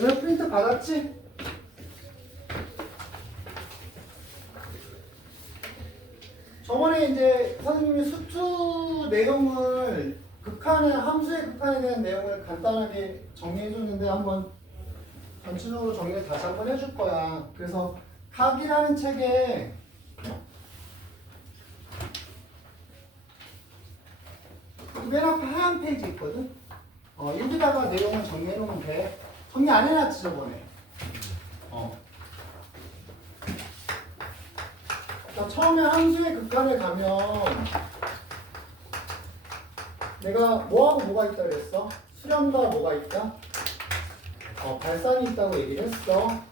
오늘 프린트 받았지? 저번에 이제 선생님이 수투 내용을 함수의 극한에 대한 내용을 간단하게 정리해 줬는데 한번 전체적으로 정리를 다시 한번 해줄 거야. 그래서 각이라는 책에 맨 앞에 하얀 페이지 있거든? 여기다가 내용을 정리해 놓으면 돼. 정리 안 해놨지 저번에. 자, 처음에 함수의 극한에 가면 내가 뭐하고 뭐가 있다 그랬어? 수렴과 뭐가 있다? 발산이 있다고 얘기를 했어.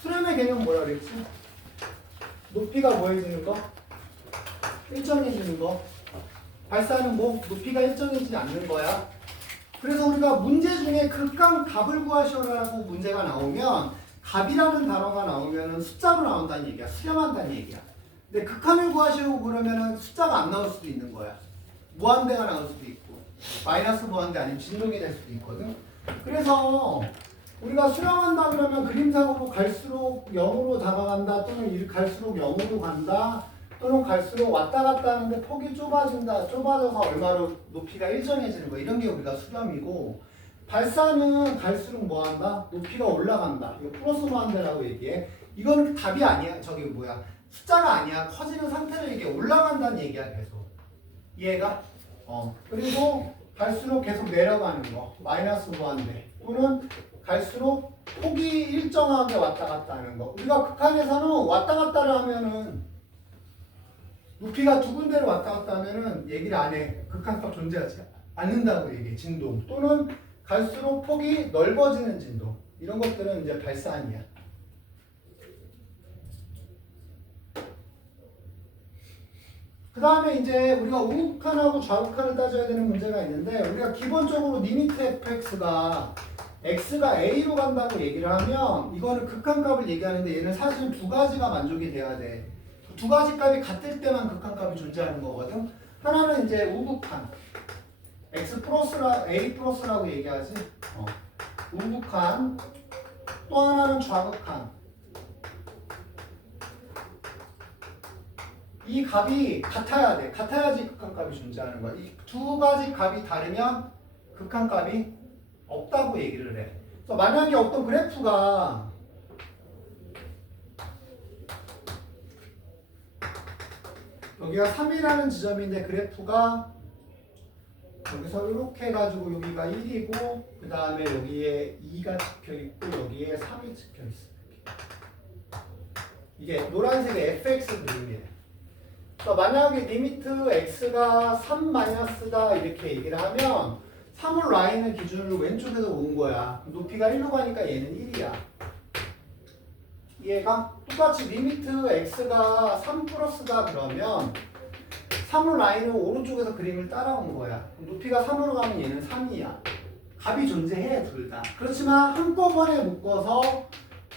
수렴의 개념 뭐라 그랬지? 높이가 뭐해지는 거? 일정해지는 거. 발산은 뭐? 높이가 일정해지지 않는 거야. 그래서 우리가 문제 중에 극한 값을 구하시오라고 문제가 나오면 값이라는 단어가 나오면 숫자로 나온다는 얘기야. 수렴한다는 얘기야. 근데 극한을 구하시오 그러면 숫자가 안 나올 수도 있는 거야. 무한대가 나올 수도 있고 마이너스 무한대 아니면 진동이 될 수도 있거든. 그래서 우리가 수렴한다 그러면 그림상으로 갈수록 0으로 다가간다 또는 갈수록 0으로 간다 또는 갈수록 왔다 갔다 하는데 폭이 좁아진다. 좁아져서 얼마로 높이가 일정해지는 거 이런 게 우리가 수렴이고 발산은 갈수록 뭐한다? 높이가 올라간다. 이거 플러스 무한대라고 얘기해. 이거는 답이 아니야. 숫자가 아니야. 커지는 상태를 얘기해. 올라간다는 얘기야 계속. 이해가? 그리고 갈수록 계속 내려가는 거. 마이너스 무한대. 또는 갈수록 폭이 일정하게 왔다 갔다 하는 거. 우리가 극한에서는 왔다 갔다를 하면은 높이가 두 군데로 왔다 갔다 하면은 얘기를 안 해. 극한값 존재하지 않는다고 얘기해. 진동. 또는 갈수록 폭이 넓어지는 진동. 이런 것들은 이제 발산이야. 그 다음에 이제 우리가 우극한하고 좌극한을 따져야 되는 문제가 있는데 우리가 기본적으로 리미트 fx가 x가 a로 간다고 얘기를 하면 이거는 극한값을 얘기하는데 얘는 사실은 두 가지가 만족이 돼야 돼. 두 가지 값이 같을 때만 극한값이 존재하는 거거든. 하나는 이제 우극한 x 플러스라 a 플러스라고 얘기하지. 우극한. 또 하나는 좌극한. 이 값이 같아야 돼. 같아야지 극한값이 존재하는 거야. 이 두 가지 값이 다르면 극한값이 없다고 얘기를 해. 그래서 만약에 어떤 그래프가 여기가 3이라는 지점인데 그래프가 여기서 이렇게 해가지고 여기가 1이고 그 다음에 여기에 2가 찍혀있고 여기에 3이 찍혀있어. 이게 노란색의 fx 그림이에요. 그래서 만약에 리미트 x가 3-다 이렇게 얘기를 하면 3을 라인을 기준으로 왼쪽에서 온 거야. 높이가 1로 가니까 얘는 1이야. 얘가 똑같이 리미트 x가 3 플러스다 그러면 3을 라인을 오른쪽에서 그림을 따라온 거야. 높이가 3으로 가면 얘는 3이야. 값이 존재해 둘 다. 그렇지만 한꺼번에 묶어서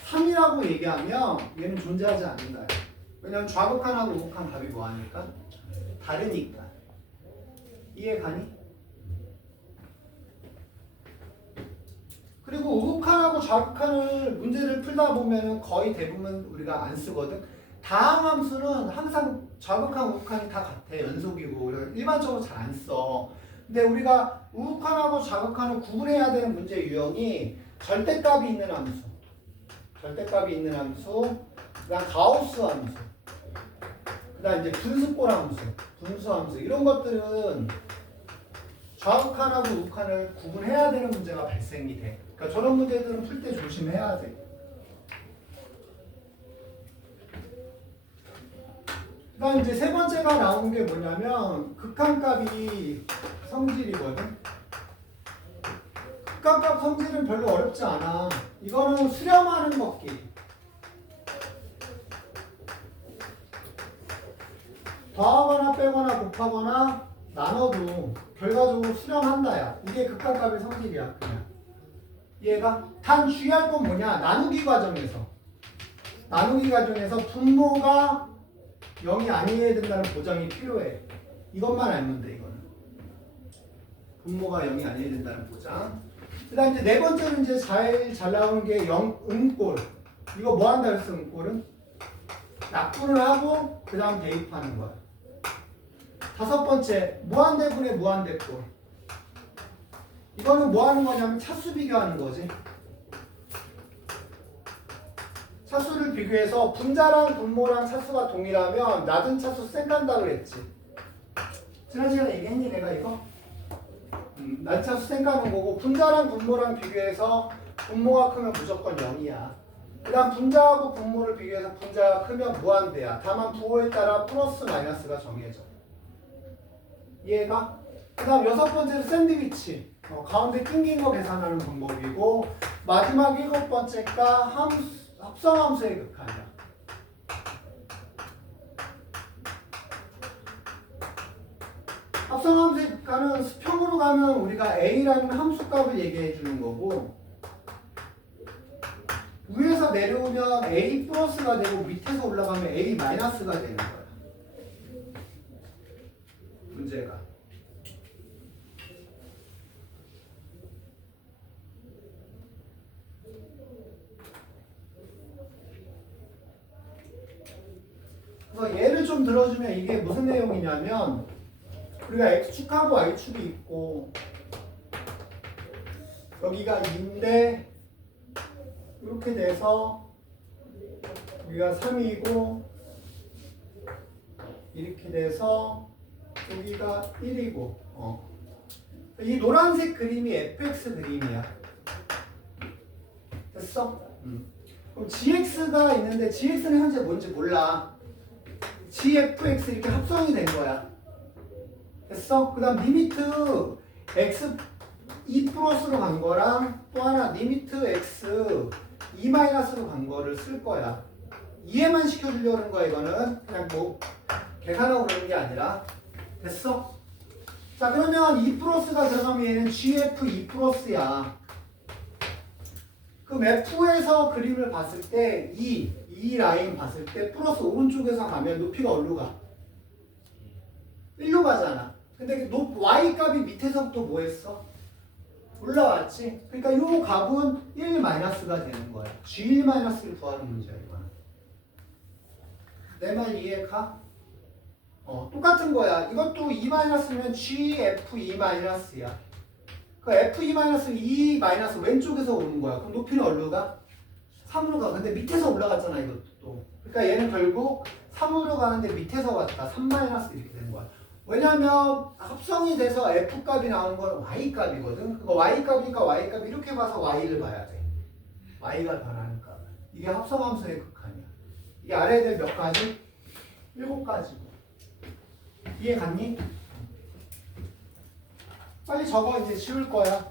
3이라고 얘기하면 얘는 존재하지 않는다. 왜냐면 좌극한하고 우극한 값이 뭐하니까? 다르니까. 이해 가니? 그리고 우극한하고 좌극한을 문제를 풀다 보면 거의 대부분 우리가 안 쓰거든. 다항함수는 항상 좌극한, 우극한이 다 같아. 연속이고 일반적으로 잘 안 써. 근데 우리가 우극한하고 좌극한을 구분해야 되는 문제 유형이 절대값이 있는 함수, 절대값이 있는 함수, 그다음 가우스 함수, 그다음 이제 분수꼴 함수, 분수 함수 이런 것들은 좌극한하고 우극한을 구분해야 되는 문제가 발생이 돼. 그러니까 저런 문제들은 풀 때 조심해야 돼. 그다음 이제 세 번째가 나온 게 뭐냐면 극한값이 성질이거든. 극한값 성질은 별로 어렵지 않아. 이거는 수렴하는 것끼리. 더하거나 빼거나 곱하거나 나눠도 결과적으로 수렴한다야. 이게 극한값의 성질이야. 그냥. 얘가 단 주의할 건 뭐냐? 나누기 과정에서 분모가 0이 아니어야 된다는 보장이 필요해. 이것만 알면 돼. 이거는 분모가 0이 아니어야 된다는 보장. 그 다음 이제 네 번째는 이제 잘 나오는 게 음꼴. 이거 뭐 한다 그랬어, 음꼴은? 약분을 하고, 그 다음 대입하는 거야. 다섯 번째, 무한대분의 무한대꼴. 이거는 뭐 하는 거냐면 차수 비교하는 거지. 차수를 비교해서 분자랑 분모랑 차수가 동일하면 낮은 차수 쌩 간다 그랬지. 지난 시간에 얘기했니 내가 이거? 낮은 차수 쌩 가는 거고 분자랑 분모랑 비교해서 분모가 크면 무조건 0이야. 그 다음 분자하고 분모를 비교해서 분자가 크면 무한대야. 다만 부호에 따라 플러스 마이너스가 정해져. 이해가? 그 다음 여섯 번째는 샌드위치. 가운데 낑긴 거 계산하는 방법이고 마지막 일곱 번째가 합성함수의 극한이야. 합성함수의 극한은 수평으로 가면 우리가 a라는 함수값을 얘기해 주는 거고 위에서 내려오면 a 플러스가 되고 밑에서 올라가면 a 마이너스가 되는 거야. 문제가. 그래서 예를 좀 들어주면 이게 무슨 내용이냐면 우리가 x축하고 y축이 있고 여기가 2인데 이렇게 돼서 여기가 3이고 이렇게 돼서 여기가 1이고 이 노란색 그림이 fx 그림이야. 됐어? 그럼 gx가 있는데 gx는 현재 뭔지 몰라. gfx 이렇게 합성이 된 거야. 됐어? 그 다음 리미트 x 2 플러스로 간 거랑 또 하나 리미트 x 2 마이너스로 간 거를 쓸 거야. 이해만 시켜주려는 거야. 이거는 그냥 뭐 계산하고 그러는 게 아니라. 됐어? 자 그러면 2 플러스가 들어가면 얘는 gf 2 플러스야. 그럼 f에서 그림을 봤을 때 이 라인 봤을 때 플러스 오른쪽에서 가면 높이가 어디로 가? 1로 가잖아. 근데 y 값이 밑에서부터 뭐 했어? 올라왔지? 그러니까 요 값은 1 마이너스가 되는 거야. g1 마이너스를 구하는 문제야 이거는. 내 말 이해가? 똑같은 거야. 이것도 2 마이너스면 gf2 마이너스야. 그 f2 마이너스 2 마이너스 왼쪽에서 오는 거야. 그럼 높이는 어디로 가? 3으로 가. 근데 밑에서 올라갔잖아 이것도 또. 그러니까 얘는 결국 3으로 가는데 밑에서 왔다. 3 마이너스 이렇게 된 거야. 왜냐면 합성이 돼서 F값이 나오는 건 Y값이거든. 그거 Y값이니까 Y값 이렇게 봐서 Y를 봐야 돼. Y가 변하는 값. 이게 합성함수의 극한이야. 이게 알아야 될 몇 가지? 7가지고. 이해 갔니? 빨리 적어. 이제 쉬울 거야.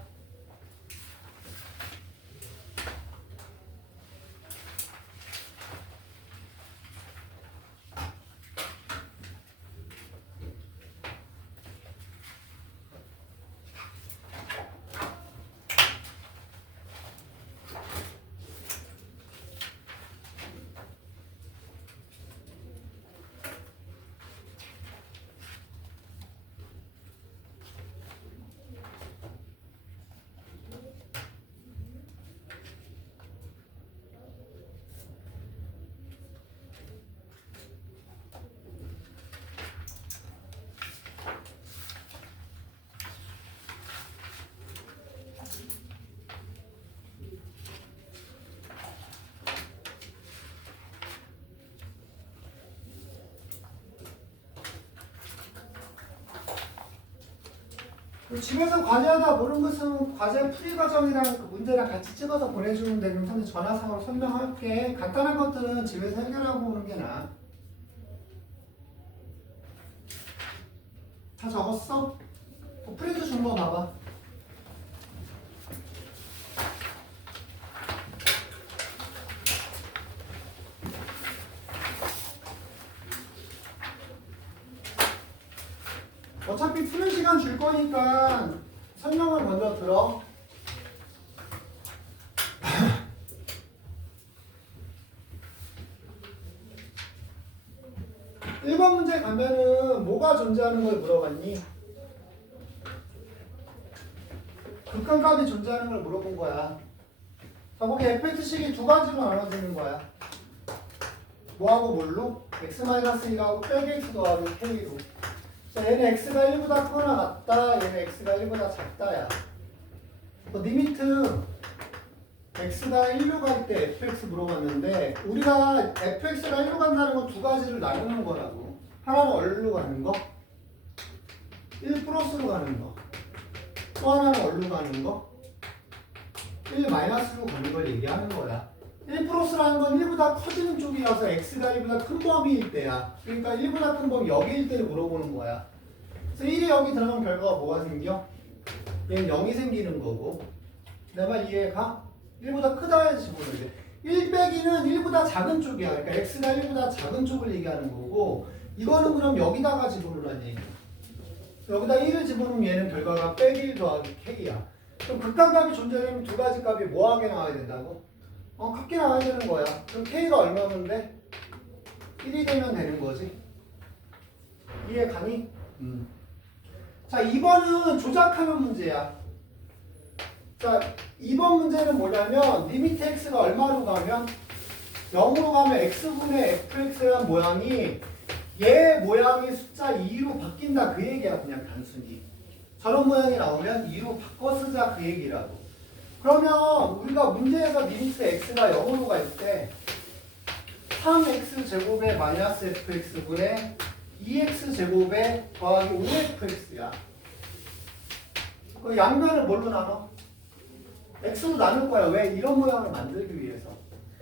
집에서 과제하다 모르는 것은 과제 풀이 과정이랑 그 문제랑 같이 찍어서 보내주면 되는 건데 전화상으로 설명할게. 간단한 것들은 집에서 해결하고 오는 게 나아. 다 적었어? 프린트 준 거 봐봐. 어차피 푸는 시간 줄 거니까 설명을 먼저 들어. 1번 문제 가면은 뭐가 존재하는 걸 물어봤니? 극한값이 존재하는 걸 물어본 거야. 자, 거기 fx식이 두 가지로 나눠져 있는 거야. 뭐하고 뭘로? x-1하고 빼기 x 더하기 k로. 자, 얘는 x가 1보다 크거나 같다. 얘는 x가 1보다 작다야. 리미트 x가 1로 갈 때 fx 물어봤는데 우리가 fx가 1로 간다는 건 두 가지를 나누는 거라고. 하나는 얼로 가는 거, 1 플러스로 가는 거. 또 하나는 얼로 가는 거, 1 마이너스로 가는 걸 얘기하는 거야. 1 플러스라는 건 1보다 커지는 쪽이어서 x가 1보다 큰 범위일 때야. 그러니까 1보다 큰 범위 여기일 때를 물어보는 거야. 그래서 1이 여기 들어가면 결과가 뭐가 생겨? 얘는 0이 생기는 거고. 내 말 이해가? 1보다 크다 해서 집어넣어야 돼. 1 빼기는 1보다 작은 쪽이야. 그러니까 x가 1보다 작은 쪽을 얘기하는 거고, 이거는 그럼 여기다가 집어넣으라는 얘기야. 여기다 1을 집어넣으면 얘는 결과가 빼기 1 더하기 k야. 그럼 극단값이 존재하려면 두 가지 값이 뭐하게 나와야 된다고? 같게 나와야 되는 거야. 그럼 k가 얼마면 돼? 1이 되면 되는 거지. 이해 가니? 자, 2번은 조작하는 문제야. 자, 2번 문제는 뭐냐면 리미트 x가 얼마로 가면 0으로 가면 x분의 fx라는 모양이 얘 모양이 숫자 2로 바뀐다 그 얘기야. 그냥 단순히 저런 모양이 나오면 2로 바꿔 쓰자 그 얘기라고. 그러면 우리가 문제에서 리미트 x가 0으로 갈 때 3x제곱에 마이너스 fx분의 2x제곱에 더하기 5fx야. 그 양변을 뭘로 나눠? x로 나눌 거야. 왜? 이런 모양을 만들기 위해서.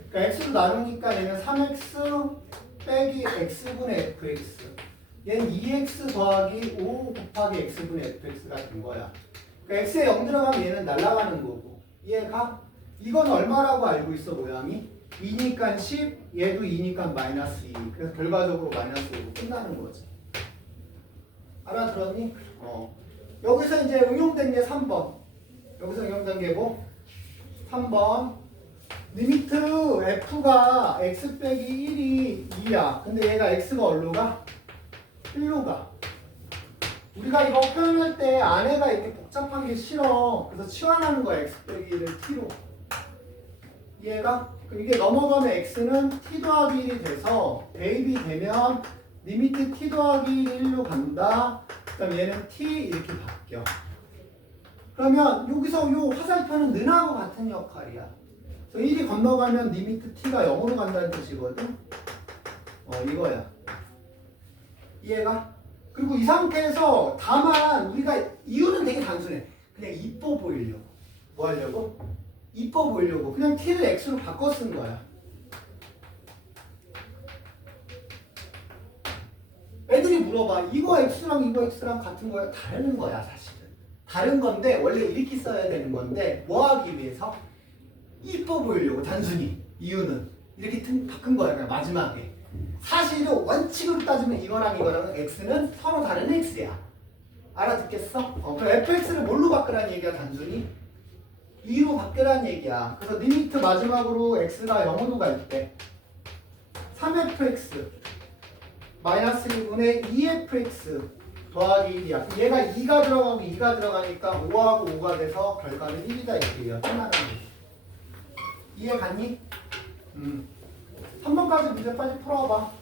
그러니까 x로 나누니까 얘는 3x 빼기 x분의 fx. 얘는 2x 더하기 5 곱하기 x분의 fx가 된 거야. 그러니까 x에 0 들어가면 얘는 날아가는 거고. 이해가? 이건 얼마라고 알고 있어 모양이? 2니까 10, 얘도 2니까 마이너스 2. 그래서 결과적으로 마이너스 5로 끝나는 거지. 알아들었니? 여기서 이제 응용된 게 3번. 여기서 응용된 게 뭐? 3번. 리미트 f가 x 빼기 1이 2야. 근데 얘가 x가 어디로 가? 1로 가. 우리가 이거 표현할 때 안에가 이렇게 복잡한 게 싫어. 그래서 치환하는 거야. x 빼기 1을 t로. 이해가? 그럼 이게 넘어가면 x는 t 더하기 1이 돼서 대입이 되면 리미트 t 더하기 1로 간다. 그 다음 얘는 t 이렇게 바뀌어. 그러면 여기서 요 화살표는 는하고 같은 역할이야. 그래서 1이 건너가면 리미트 t가 0으로 간다는 뜻이거든. 이거야. 이해가? 그리고 이 상태에서 다만 우리가 이유는 되게 단순해. 그냥 이뻐 보이려고. 뭐 하려고? 이뻐 보이려고. 그냥 t를 x로 바꿔 쓴 거야. 애들이 물어봐. 이거 x랑 이거 x랑 같은 거야? 다른 거야 사실은. 다른 건데 원래 이렇게 써야 되는 건데 뭐 하기 위해서? 이뻐 보이려고. 단순히. 이유는 이렇게 바꾼 거야. 그냥 마지막에. 사실은 원칙으로 따지면 이거랑 이거랑은 x는 서로 다른 x야. 알아듣겠어? 그럼 fx를 뭘로 바꾸라는 얘기야 단순히? 2로 바꾸라는 얘기야. 그래서 리미트 마지막으로 x가 0으로 갈 때 3fx 마이너스 1분의 2fx 더하기 1이야. 얘가 2가 들어가고 2가 들어가니까 5하고 5가 돼서 결과는 1이다 이렇게 해요. 끝나는 거지. 이해 갔니? 3번까지 문제 빨리 풀어봐.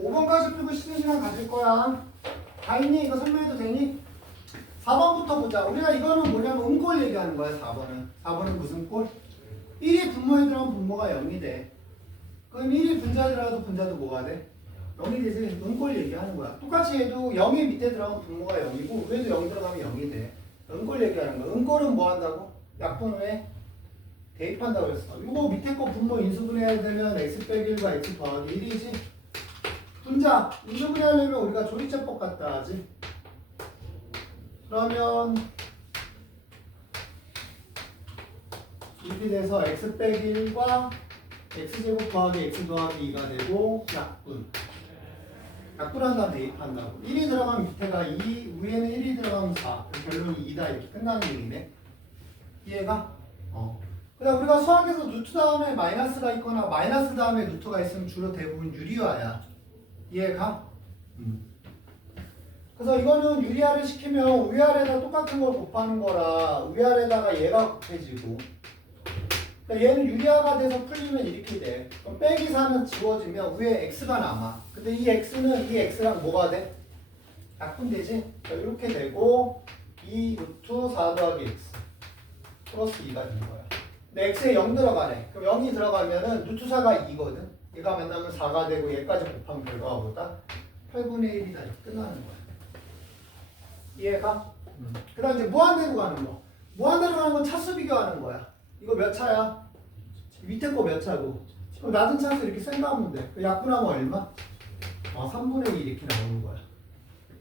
5번까지 풀고 쉬는 시간 가질 거야. 다 있니? 이거 설명해도 되니? 4번부터 보자. 우리가 이거는 뭐냐면 음꼴 얘기하는 거야. 4번은 무슨 꼴? 1이 분모에 들어가면 분모가 0이 돼. 그럼 1이 분자에 들어가도 분자도 뭐가 돼? 0이 되지. 음꼴 얘기하는 거야. 똑같이 해도 0이 밑에 들어가면 분모가 0이고 위에도 0이 들어가면 0이 돼. 음꼴 얘기하는 거야. 음꼴은 뭐 한다고? 약분에 대입한다고 그랬어. 이거 밑에 거 분모 인수분해해야 되면 x 빼기 1과 x 더하기 1이지. 분자 인수분해하려면 우리가 조리제법 갖다 하지. 그러면 이렇게 돼서 x 빼기 1과 x제곱 더하기 x 더하기 2가 되고 약분한 다음 대입한다고. 1이 들어가면 밑에가 2, 위에는 1이 들어가면 4. 결론이 2다 이렇게 끝나는 얘기네. 이해가? 그 다음 우리가 수학에서 루트 다음에 마이너스가 있거나 마이너스 다음에 루트가 있으면 주로 대부분 유리화야. 이해가? 그래서 이거는 유리화를 시키면 위아래에다 똑같은 걸 곱하는 거라 위아래에다가 얘가 곱해지고, 그러니까 얘는 유리화가 돼서 풀리면 이렇게 돼. 그럼 빼기 4는 지워지면 위에 x가 남아. 근데 이 x는 이 x랑 뭐가 돼? 약분되지? 그러니까 이렇게 되고 2 루트 4 더하기 x 플러스 2가 되는 거야. 근데 x에 0 들어가네. 그럼 0이 들어가면은 루트 4가 2거든. 얘가 만나면 4가 되고 얘까지 곱하면 결과보다 8분의 1이다 이렇게 끝나는 거야. 이해가? 그 다음 이제 무한대로 가는 거. 무한대로 가는 건 차수 비교하는 거야. 이거 몇 차야? 밑에 거 몇 차고. 그럼 낮은 차수 이렇게 생각하면 돼. 약분하면 얼마? 3분의 2 이렇게 나오는 거야.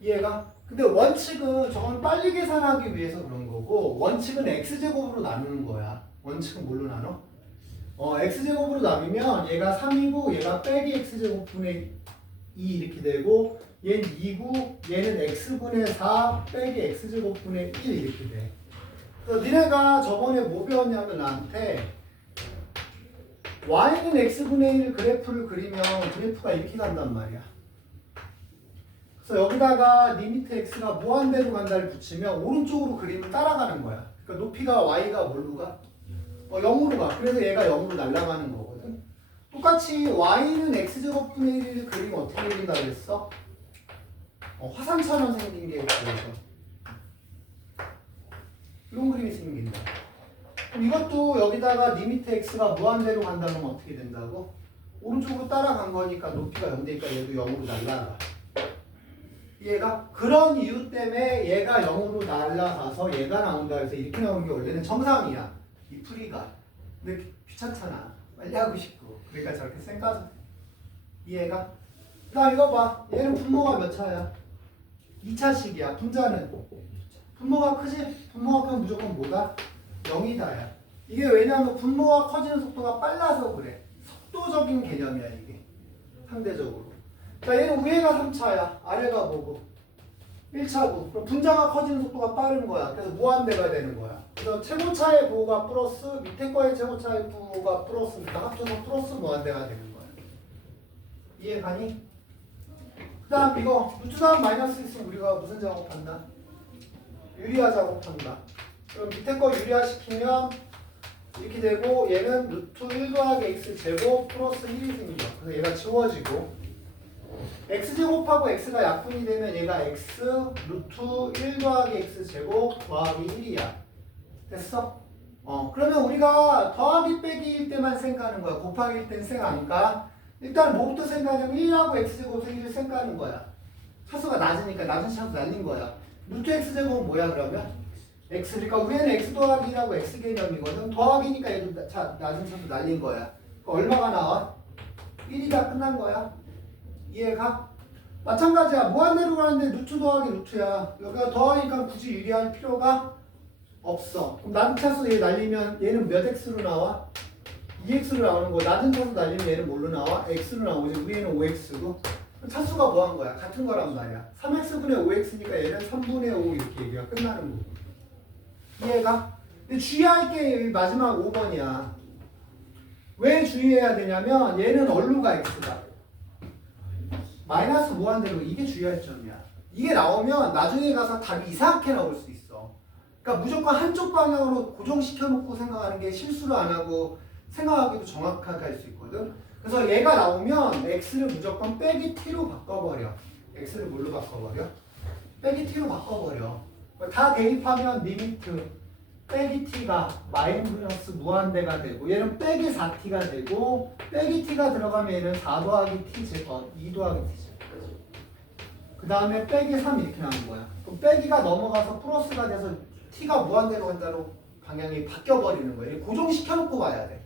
이해가? 근데 원칙은 저건 빨리 계산하기 위해서 그런 거고, 원칙은 x제곱으로 나누는 거야. 원칙은 뭘로 나눠? x제곱으로 나누면 얘가 3이고 얘가 빼기 x제곱분의 2 이렇게 되고, 얘는 2고 얘는 x분의 4 빼기 x제곱분의 1 이렇게 돼. 그래서 니네가 저번에 뭐 배웠냐면 나한테 y는 x분의 1 그래프를 그리면 그래프가 이렇게 간단 말이야. 그래서 여기다가 리미트 x가 무한대로 간다를 붙이면 오른쪽으로 그림을 따라가는 거야. 그러니까 높이가 y가 뭘로 가? 0으로 가. 그래서 얘가 0으로 날아가는 거거든. 똑같이 y는 x제곱분의 1을 그리면 어떻게 그린다 그랬어? 화산처럼 생긴 게 보여서 이런 그림이 생긴다. 그럼 이것도 여기다가 리미트 x가 무한대로 간다면 어떻게 된다고? 오른쪽으로 따라간 거니까 높이가 0되니까 얘도 0으로 날아가. 얘가 그런 이유 때문에 얘가 0으로 날아가서 얘가 나온다 해서 이렇게 나오는 게 원래는 정상이야. 이 풀이가. 근데 귀찮잖아. 빨리 하고 싶고. 그러니까 저렇게 생각하죠. 이해가? 그 다음 이거 봐. 얘는 분모가 몇 차야? 2차식이야. 분자는 분모가 크지? 분모가 크면 무조건 뭐다? 0이다야. 이게 왜냐하면 분모가 커지는 속도가 빨라서 그래. 속도적인 개념이야 이게. 상대적으로. 자, 얘는 위에가 3차야. 아래가 뭐고? 1차고. 그럼 분자가 커지는 속도가 빠른 거야. 그래서 무한대가 되는 거야. 그래서 최고차의 부호가 플러스 밑에 거의 최고차의 부호가 플러스니까 합쳐서 플러스 무한대가 되는 거야. 이해가니? 그 다음 이거 루트 다음 마이너스 있으면 우리가 무슨 작업한다? 유리화 작업한다. 그럼 밑에 거 유리화 시키면 이렇게 되고 얘는 루트 1 더하기 x 제곱 플러스 1이 생겨. 그래서 얘가 지워지고 x제곱하고 x가 약분이 되면 얘가 x 루트 1 더하기 x 제곱 더하기 1이야. 됐어? 그러면 우리가 더하기 빼기일 때만 생각하는 거야. 곱하기일 때는 생각하니까 일단 뭐부터 생각하냐면 1하고 x제곱 1을 생각하는 거야. 차수가 낮으니까 낮은 차수 날린 거야. 루트 x제곱은 뭐야 그러면? x, 그러니까 위에는 x 더하기 1하고 x 개념이거든. 더하기니까 얘도 낮은 차수 날린 거야. 얼마가 나와? 1이다 끝난 거야. 이해가? 마찬가지야. 무한대로 가는데 루트 더하기 루트야. 여기가 더하니까 굳이 유리할 필요가 없어. 그럼 낮은 차수 얘 날리면 얘는 몇 x로 나와? 2x로 나오는 거. 낮은 차수 날리면 얘는 뭘로 나와? x로 나오지. 위에는 5x고. 차수가 뭐 한 거야? 같은 거란 말이야. 3x분의 5x니까 얘는 3분의 5 이렇게 얘기가 끝나는 거고. 이해가? 근데 주의할 게 마지막 5번이야. 왜 주의해야 되냐면 얘는 얼루가 x다. 마이너스 무한대로 이게 주의할 점이야. 이게 나오면 나중에 가서 답이 이상하게 나올 수 있어. 그러니까 무조건 한쪽 방향으로 고정시켜 놓고 생각하는 게 실수를 안 하고 생각하기도 정확하게 할 수 있거든. 그래서 얘가 나오면 x를 무조건 빼기 t로 바꿔버려. x를 뭘로 바꿔버려? 빼기 t로 바꿔버려. 다 대입하면 리미트 빼기 t가 마이너스 무한대가 되고 얘는 빼기 4t가 되고 빼기 t가 들어가면 얘는 4 더하기 t 제곱 2 더하기 t 제곱. 그 다음에 빼기 3 이렇게 나오는 거야. 그럼 빼기가 넘어가서 플러스가 돼서 t가 무한대로 간다로 방향이 바뀌어버리는 거야. 고정시켜놓고 봐야 돼.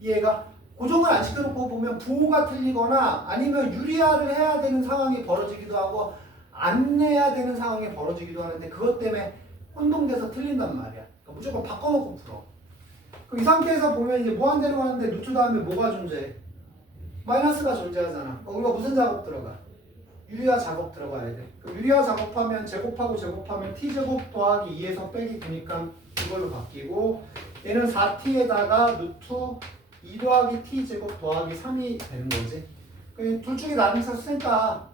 이해가? 고정을 안 시켜놓고 보면 부호가 틀리거나 아니면 유리화를 해야 되는 상황이 벌어지기도 하고 안 내야 되는 상황이 벌어지기도 하는데 그것 때문에 혼동돼서 틀린단 말이야. 그러니까 무조건 바꿔놓고 풀어. 그럼 이 상태에서 보면 이제 무한대로 가는데 루트 다음에 뭐가 존재해? 마이너스가 존재하잖아. 우리가 무슨 작업 들어가? 유리화 작업 들어가야 돼. 그럼 유리화 작업하면 제곱하고 제곱하면 t제곱 더하기 2에서 빼기 9니까 이걸로 바뀌고 얘는 4t에다가 루트 2 더하기 t제곱 더하기 3이 되는 거지. 둘 중에 나누면서 쓰니까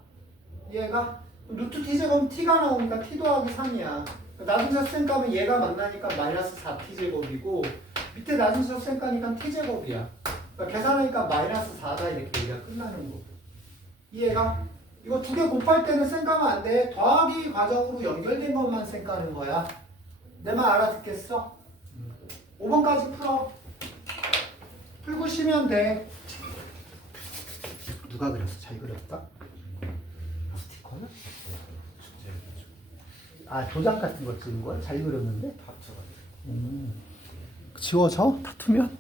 얘가 루트 t제곱은 t가 나오니까 t 더하기 3이야. 나누면서 쓰니까 얘가 만나니까 마이너스 4t제곱이고 밑에 나누면서 쓰니까 t제곱이야. 그러니까 계산하니까 마이너스 4다 이렇게 얘기가 끝나는 거고. 이해가? 이거 두 개 곱할 때는 생각하면 안 돼. 더하기 과정으로 연결된 것만 생각하는 거야. 내 말 알아듣겠어? 5번까지 풀어. 풀고 쉬면 돼. 누가 그렸어? 잘 그렸다? 스티커는? 아, 도장 같은 거 찍은 거야? 잘 그렸는데? 지워져? 다투면?